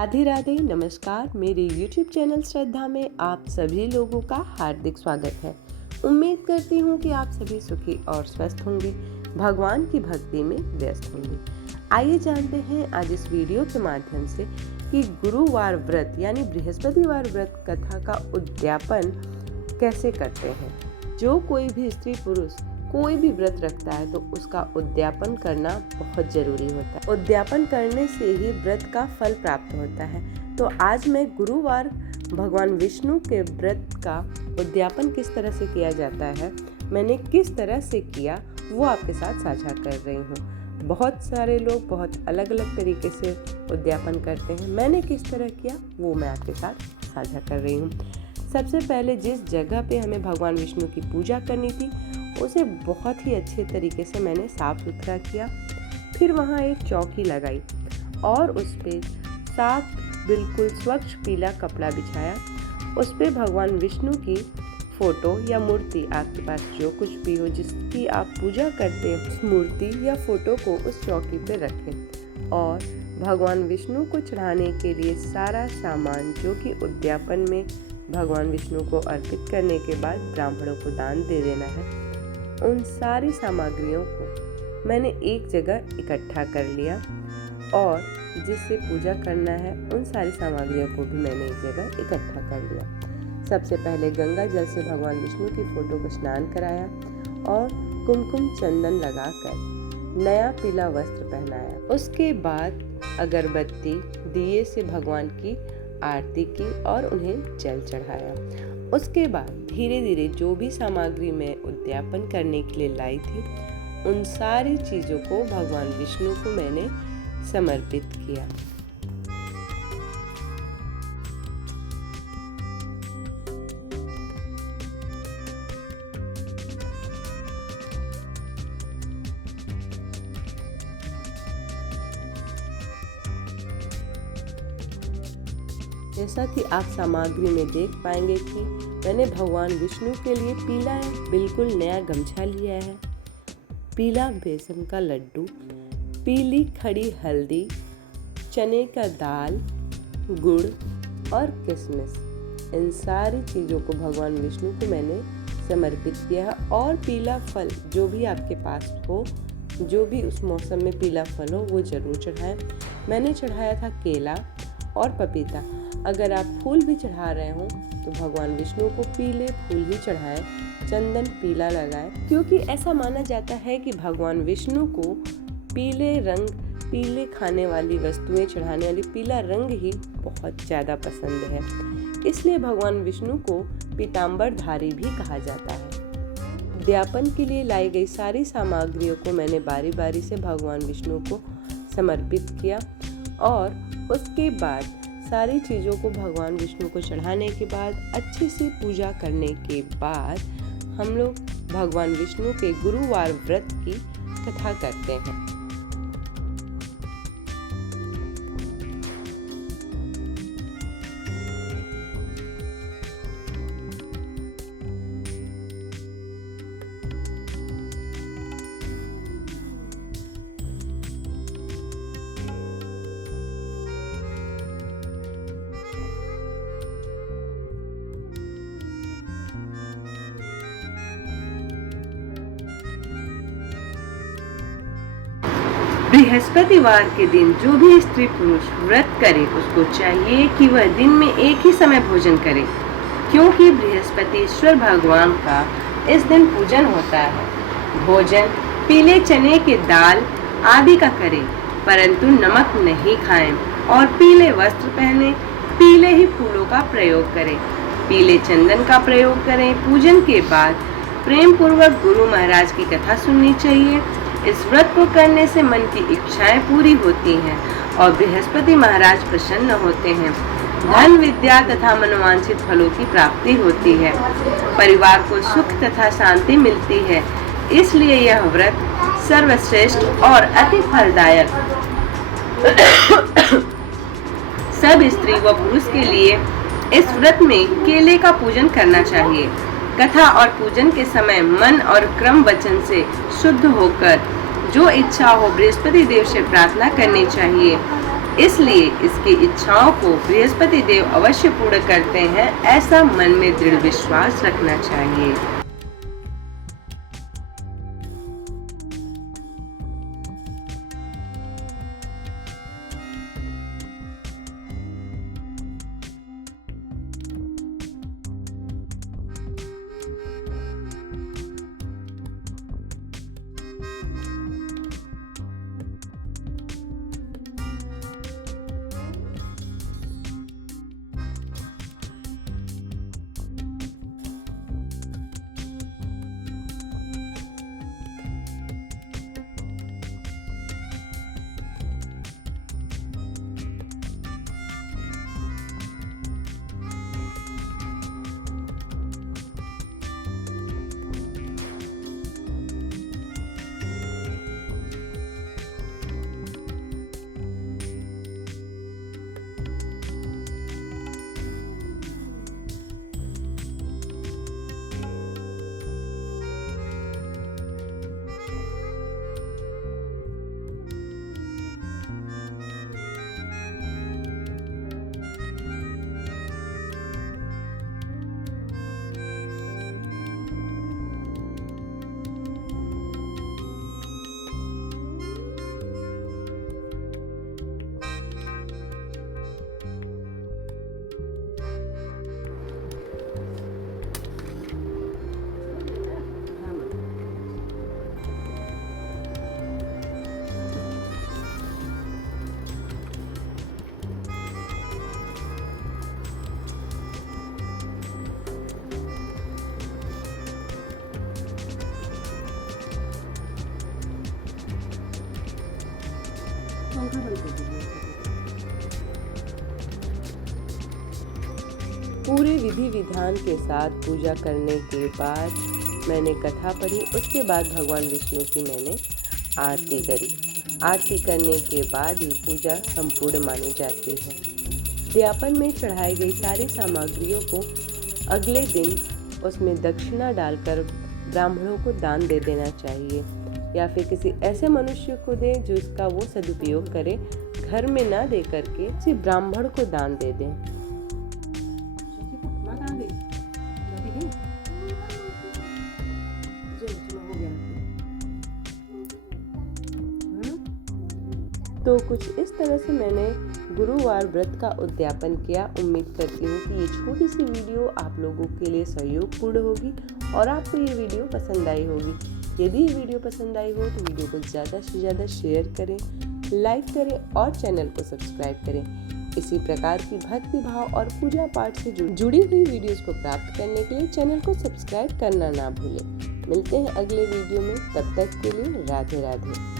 राधे राधे। नमस्कार। मेरे YouTube channel श्रद्धा में आप सभी लोगों का हार्दिक स्वागत है। उम्मीद करती हूँ कि आप सभी सुखी और स्वस्थ होंगे, भगवान की भक्ति में व्यस्त होंगे। आइए जानते हैं आज इस वीडियो के माध्यम से कि गुरुवार व्रत यानी बृहस्पतिवार व्रत कथा का उद्यापन कैसे करते हैं। जो कोई भी स्त्री पुरुष कोई भी व्रत रखता है तो उसका उद्यापन करना बहुत जरूरी होता है। उद्यापन करने से ही व्रत का फल प्राप्त होता है। तो आज मैं गुरुवार भगवान विष्णु के व्रत का उद्यापन किस तरह से किया जाता है, मैंने किस तरह से किया, वो आपके साथ साझा कर रही हूँ। बहुत सारे लोग बहुत अलग अलग तरीके से उद्यापन करते हैं। मैंने किस तरह किया वो मैं आपके साथ साझा कर रही हूँ। सबसे पहले जिस जगह पे हमें भगवान विष्णु की पूजा करनी थी उसे बहुत ही अच्छे तरीके से मैंने साफ सुथरा किया। फिर वहाँ एक चौकी लगाई और उस पर साफ बिल्कुल स्वच्छ पीला कपड़ा बिछाया। उस पर भगवान विष्णु की फोटो या मूर्ति, आपके पास जो कुछ भी हो जिसकी आप पूजा करते हैं, उस मूर्ति या फोटो को उस चौकी पे रखें और भगवान विष्णु को चढ़ाने के लिए सारा सामान जो कि उद्यापन में भगवान विष्णु को अर्पित करने के बाद ब्राह्मणों को दान दे देना है, उन सारी सामग्रियों को मैंने एक जगह इकट्ठा कर लिया और जिससे पूजा करना है उन सारी सामग्रियों को भी मैंने एक जगह इकट्ठा कर लिया। सबसे पहले गंगा जल से भगवान विष्णु की फोटो को स्नान कराया और कुमकुम चंदन लगाकर नया पीला वस्त्र पहनाया। उसके बाद अगरबत्ती दिए से भगवान की आरती की और उन्हें जल चढ़ाया। उसके बाद धीरे धीरे जो भी सामग्री मैं उद्यापन करने के लिए लाई थी उन सारी चीज़ों को भगवान विष्णु को मैंने समर्पित किया। जैसा कि आप सामग्री में देख पाएंगे कि मैंने भगवान विष्णु के लिए पीला बिल्कुल नया गमछा लिया है, पीला बेसन का लड्डू, पीली खड़ी हल्दी, चने का दाल, गुड़ और किशमिश, इन सारी चीज़ों को भगवान विष्णु को मैंने समर्पित किया है। और पीला फल जो भी आपके पास हो, जो भी उस मौसम में पीला फल हो वो ज़रूर चढ़ाएं। मैंने चढ़ाया था केला और पपीता। अगर आप फूल भी चढ़ा रहे हो तो भगवान विष्णु को पीले फूल ही चढ़ाएं, चंदन पीला लगाएं, क्योंकि ऐसा माना जाता है कि भगवान विष्णु को पीले रंग, पीले खाने वाली वस्तुएं चढ़ाने वाली पीला रंग ही बहुत ज़्यादा पसंद है। इसलिए भगवान विष्णु को पीताम्बरधारी भी कहा जाता है। उद्यापन के लिए लाई गई सारी सामग्रियों को मैंने बारी बारी से भगवान विष्णु को समर्पित किया और उसके बाद सारी चीज़ों को भगवान विष्णु को चढ़ाने के बाद अच्छे से पूजा करने के बाद हम लोग भगवान विष्णु के गुरुवार व्रत की कथा करते हैं। बृहस्पतिवार के दिन जो भी स्त्री पुरुष व्रत करे उसको चाहिए कि वह दिन में एक ही समय भोजन करे, क्योंकि बृहस्पतिश्वर भगवान का इस दिन पूजन होता है। भोजन पीले चने के दाल आदि का करें, परंतु नमक नहीं खाएं और पीले वस्त्र पहने, पीले ही फूलों का प्रयोग करें, पीले चंदन का प्रयोग करें। पूजन के बाद प्रेम पूर्वक गुरु महाराज की कथा सुननी चाहिए। इस व्रत को करने से मन की इच्छाएं पूरी होती हैं और बृहस्पति महाराज प्रसन्न होते हैं। धन, विद्या तथा मनोवांछित फलों की प्राप्ति होती है। परिवार को सुख तथा शांति मिलती है। इसलिए यह व्रत सर्वश्रेष्ठ और अति फलदायक सब स्त्री व पुरुष के लिए इस व्रत में केले का पूजन करना चाहिए। कथा और पूजन के समय मन और क्रम वचन से शुद्ध होकर जो इच्छा हो बृहस्पति देव से प्रार्थना करनी चाहिए। इसलिए इसकी इच्छाओं को बृहस्पति देव अवश्य पूर्ण करते हैं, ऐसा मन में दृढ़ विश्वास रखना चाहिए। पूरे विधि विधान के साथ पूजा करने के बाद मैंने कथा पढ़ी। उसके बाद भगवान विष्णु की मैंने आरती करी। आरती करने के बाद ही पूजा संपूर्ण मानी जाती है। उद्यापन में चढ़ाई गई सारी सामग्रियों को अगले दिन उसमें दक्षिणा डालकर ब्राह्मणों को दान दे देना चाहिए, या फिर किसी ऐसे मनुष्य को दे जो इसका वो सदुपयोग करे। घर में ना दे करके किसी ब्राह्मण को दान दे दें। तो कुछ इस तरह से मैंने गुरुवार व्रत का उद्यापन किया। उम्मीद करती हूँ कि ये छोटी सी वीडियो आप लोगों के लिए सहयोगपूर्ण होगी और आपको ये वीडियो पसंद आई होगी। यदि ये वीडियो पसंद आई हो तो वीडियो को ज़्यादा से ज़्यादा शेयर करें, लाइक करें और चैनल को सब्सक्राइब करें। इसी प्रकार की भक्ति भाव और पूजा पाठ से जुड़ी हुई वीडियोस को प्राप्त करने के लिए चैनल को सब्सक्राइब करना ना भूलें। मिलते हैं अगले वीडियो में, तब तक के लिए राधे राधे।